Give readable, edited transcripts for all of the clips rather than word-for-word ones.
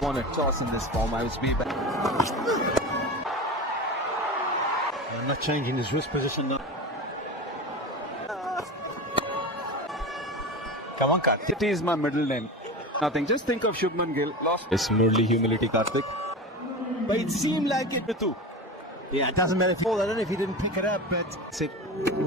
won a toss in this form. I was way back. Not changing his wrist position now. Come on, Karthik. It is my middle name. Nothing. Just think of Shubman Gill. Lost. It's merely humility, Karthik. But it seemed like it too. Yeah, it doesn't matter if you... I don't know if he didn't pick it up, but... Said,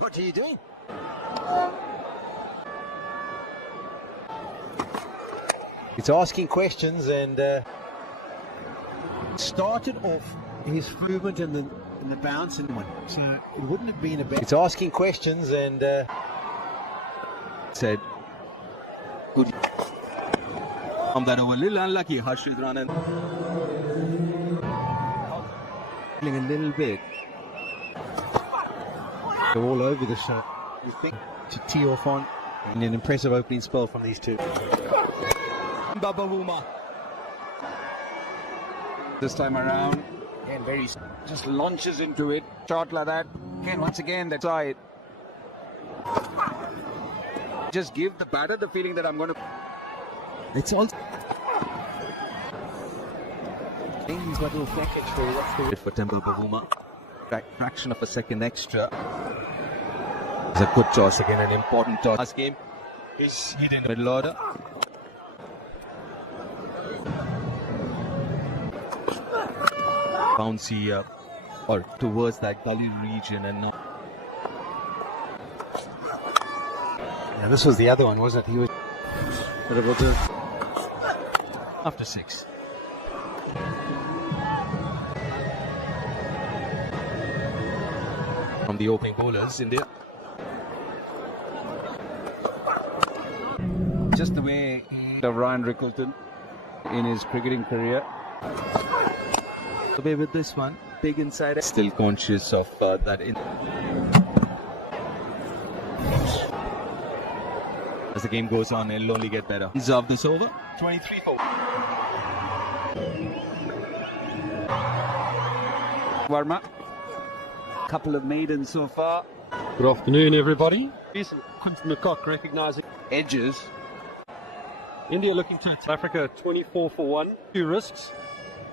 what are you doing? It's asking questions and started off his movement in the bounce and one. So it wouldn't have been a bad... It's asking questions and said good. That over little unlucky Harshit Ranan. Feeling a little bit. They're all over the shot. You think to tee off on and an impressive opening spell from these two. Babavuma. This time around, and very just launches into it. Shot like that. Again, once again, that's side. Just give the batter the feeling that I'm going to. It's all. He's got a little fleck extra. For Temple Babavuma. Fraction of a second extra. It's a good toss again, an important toss. Last game is hidden middle order. Bouncy or towards that gully region and now. Yeah, this was the other one, wasn't it? He was after 6. From the opening bowlers, India. Just the way of Ryan Rickleton in his cricketing career. Away with this one, big inside. Still conscious of that. As the game goes on, it'll only get better. He's off this over. 23-4. Verma. Couple of maidens so far. Good afternoon, everybody. Quinton McCock recognising Edges. India looking to South Africa 24 for 1. 2 risks.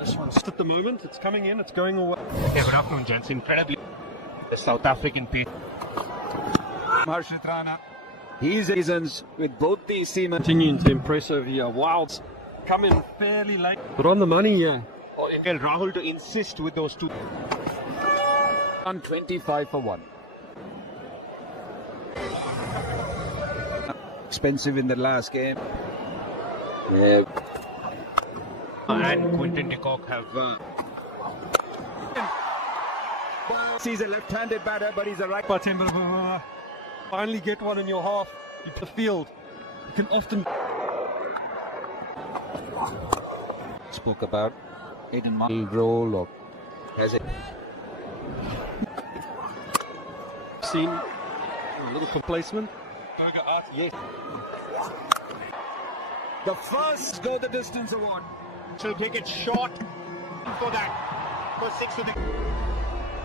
This one's at the moment. It's coming in. It's going away. Yeah, good afternoon, gents. Incredibly, the South African pace. Harshit Rana. He's reasons with both these seamen. Continuing to impress over here. Wilds come in fairly late. But on the money, yeah. Tell Rahul to insist with those two. On 25 for 1. Expensive in the last game. And Quinton de Kock have... He's a left-handed batter, but he's a right. Finally get one in your half. You the field. You can often... Spoke about Aiden Martin role or has it seen a little complacement. Yes. The first go the distance award. She'll take it short for that. For 6 with the...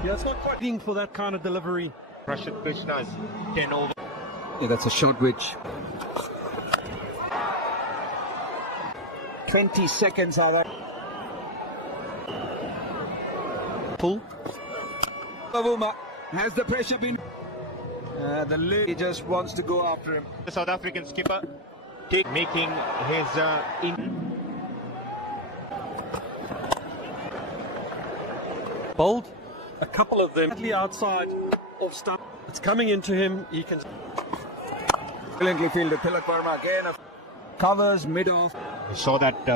Yeah, it's not quite being for that kind of delivery. Prashant Krishna's 10 over. Yeah, that's a shot which 20 seconds are up. Pull. Bavuma has the pressure been. The lady just wants to go after him. The South African skipper making his Bold. A couple of them outside of stump. It's coming into him. He can Brilliantly fielded. Tilak Verma again covers mid-off. We saw that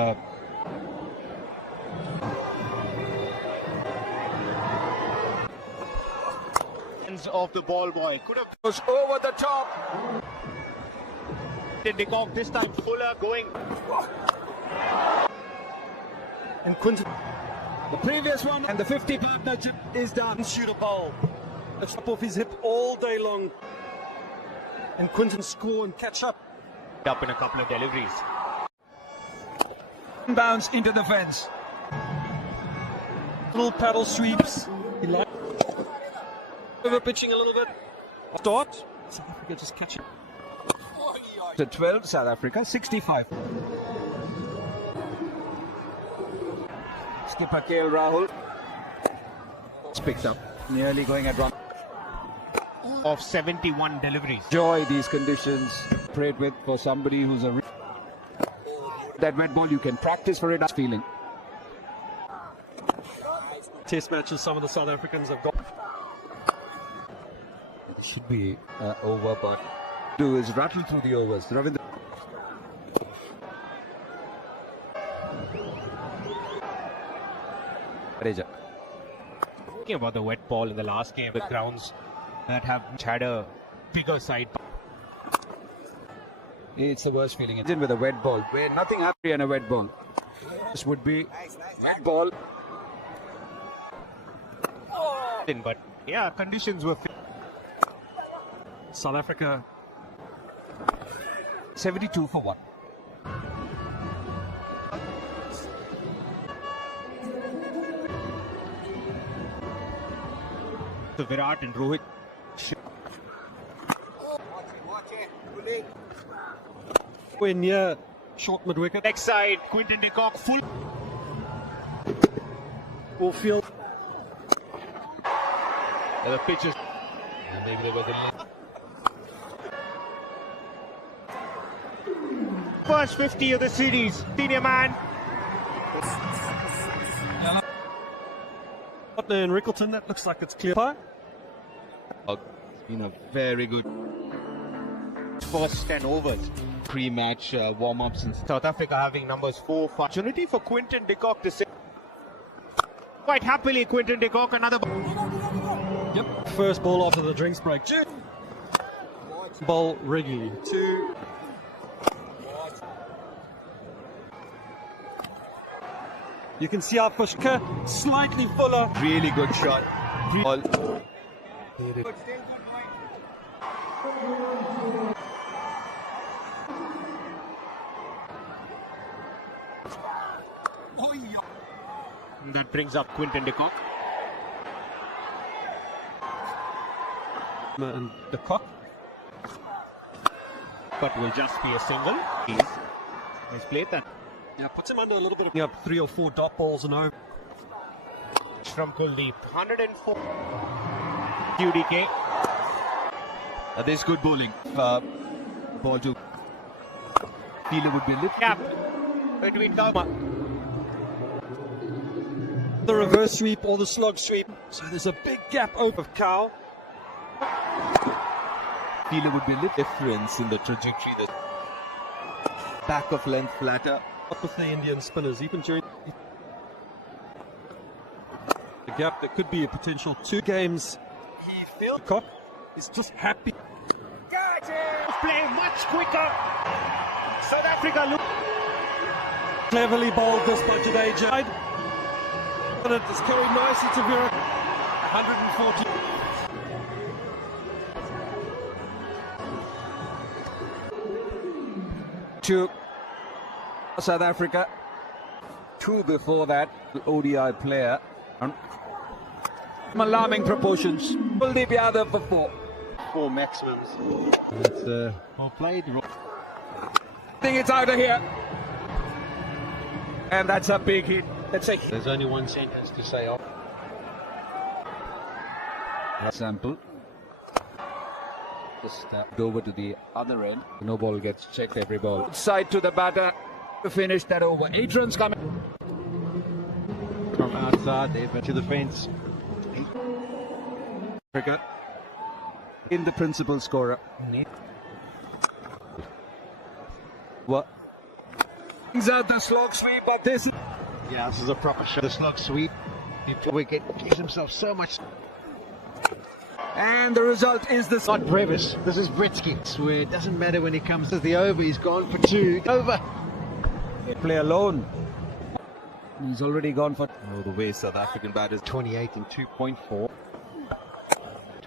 of the ball boy could have goes over the top. De Kock this time fuller going. and Quinton. The previous one and the 50 partnership is done. Shoot a bowl. It's up off his hip all day long. And Quinton score and catch up. Up in a couple of deliveries. Bounce into the fence. Little paddle sweeps. He likes over pitching a little bit. Start. South Africa just catching. To 12, South Africa 65. skipper KL Rahul. It's picked up. Nearly going at run. Of 71 deliveries. Enjoy these conditions. Prayed with for somebody who's a... That red ball, you can practice for it. That's feeling. Test matches some of the South Africans have got. It should be over, but do is rattle through the overs. Ravindra. Reja. Talking about the wet ball in the last game, the grounds that have had a bigger side. It's the worst feeling. It's in with a wet ball, where nothing happens in a wet ball. This would be wet ball. But yeah, conditions were. South Africa 72 for 1. So Virat and Rohit. we're near short mid wicket. Next side, Quinton de Kock full. Will field. The pitch is. Maybe there was a. First 50 of the series, senior man. Partner in Rickleton, that looks like it's clear. It's been a very good First 10 overs. pre-match warm-ups and South Africa having numbers 4, 5. Opportunity for Quinton de Kock to say. Quite happily, Quinton de Kock another. Yep. First ball after the drinks break. Ball regularly. 2. You can see our Pushka slightly fuller. really good shot. Ball. That brings up Quinton de Kock. And the cock. But will just be a single. He's played that. Yeah, puts him under a little bit of 3 or 4 dot balls and over. From Kuldeep. 104. QDK. This good bowling. Ball to fielder would be lifted. Gap between Dharma. The reverse sweep or the slog sweep. So there's a big gap over of Cow. Fielder would be lifted. Difference in the trajectory. The back of length flatter. Up with the Indian spinners, even during the gap, there could be a potential 2 games. He feels Cock is just happy. Play much quicker. South Africa look. Cleverly bowled this by today, Jade. But it is carried nicely to Veer. 140. To South Africa. 2 before that, the ODI player. Alarming proportions. Kuldeep Yadav for 4. 4 maximums. It's well played. I think it's out of here. And that's a big hit. That's a hit. There's only one sentence to say off. Sample. Just over to the other end. No ball gets checked every ball. Side to the batter to finish that over. 8 runs coming. From outside there, but to the fence. Africa in the principal scorer. What? Brings out the slog sweep, but this. Yeah, this is a proper shot. The slug sweep. Wicket gives himself so much. And the result is the. Not Brevis. This is Britsky. Where it doesn't matter when he comes to the over. He's gone for 2. Over. Play alone. He's already gone for. Oh, the way South African batters. 28 in 2.4.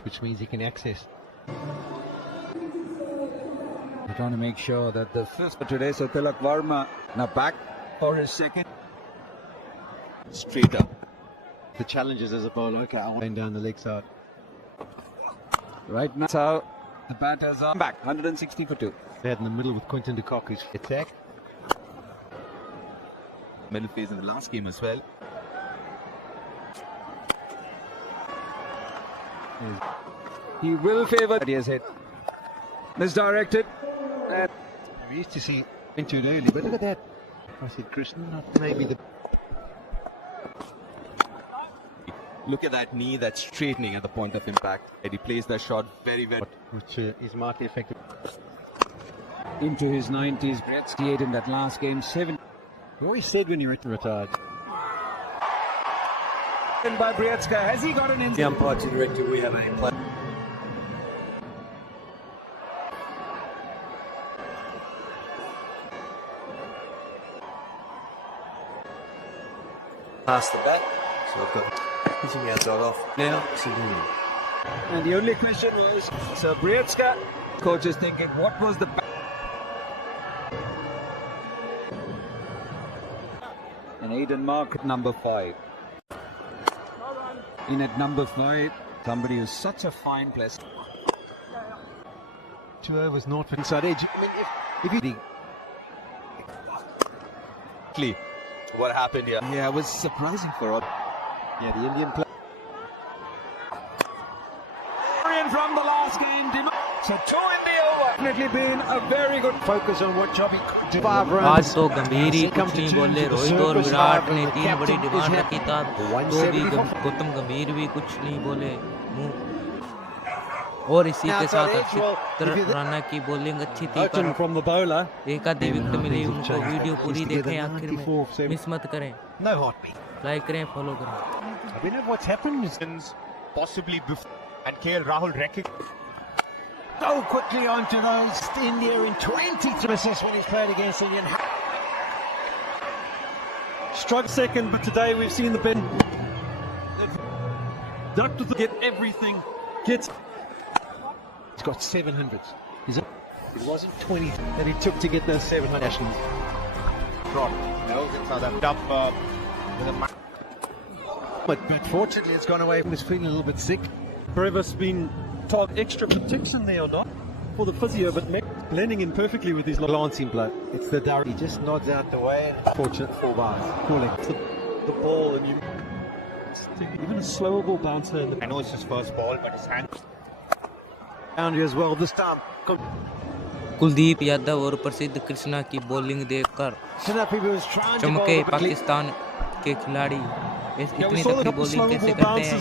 Which means he can access. They're trying to make sure that the 5th for today, so Tilak Varma now back for his 2nd. Straight up. The challenges as a bowler. Okay, I went down the leg side. Right now, so the batters are back. 160 for 2. They're in the middle with Quinton de Kock, who's attack. Middle phase in the last game as well. He will favour. He has hit. Misdirected. And We used to see into it early, but look at that. I said Krishna, not maybe the. look at that knee that's straightening at the point of impact. And he plays that shot very well. Which is mighty effective. Into his 90s, Gretzky in that last game, 7. You always said when you were retired. By Brietska. Has he got an in? The umpire to direct we have a play. Past the bat, so I've got hitting the outside off now. And the only question was, so Brietska, coach is thinking, what was the... And Aiden Mark at number 5. In at number 5, somebody who's such a fine player. 2 overs, north inside edge. I mean, if you. What happened here? Yeah, it was surprising for us. Yeah, the Indian player. From the last game, so 2 in the over. Definitely been a very good Focus on what job he could do. 5 runs. आज तो गंभीर ही कुछ नहीं बोले, रोहित और विराट ने 3 बड़ी demand रखी था, तो भी गौतम गंभीर भी कुछ नहीं बोले और इसी के साथ हर्षित राणा की बॉलिंग अच्छी थी पर एक आधी विकेट मिली उनको। वीडियो पूरी देखें आखिर में, मिस मत करें, लाइक करें, फॉलो करें। I mean, what's happened? Possibly before. And KL Rahul recognized. So quickly onto those. India in 20 misses when he's played against Indian. Struck second, but today we've seen the Ben. Duck to get everything. Gets. He's got 700s. It wasn't 20 that he took to get those 700 nationals. Nels inside that up with a. But fortunately, it's gone away. He was feeling a little bit sick. Forever's been taught extra protection there or not for the physio, but blending in perfectly with his Lancing blow. It's the Durry. He just nods out the way. Fortunate 4 bars. Calling the ball, and you even a slower ball bouncer. In the I know it's his first ball, but his hand. boundary as well this time. Kuldeep Yadav और प्रसिद्ध कृष्णा की bowling देखकर चमके पाकिस्तान के खिलाड़ी इतनी तगड़ी bowling कैसे करते हैं।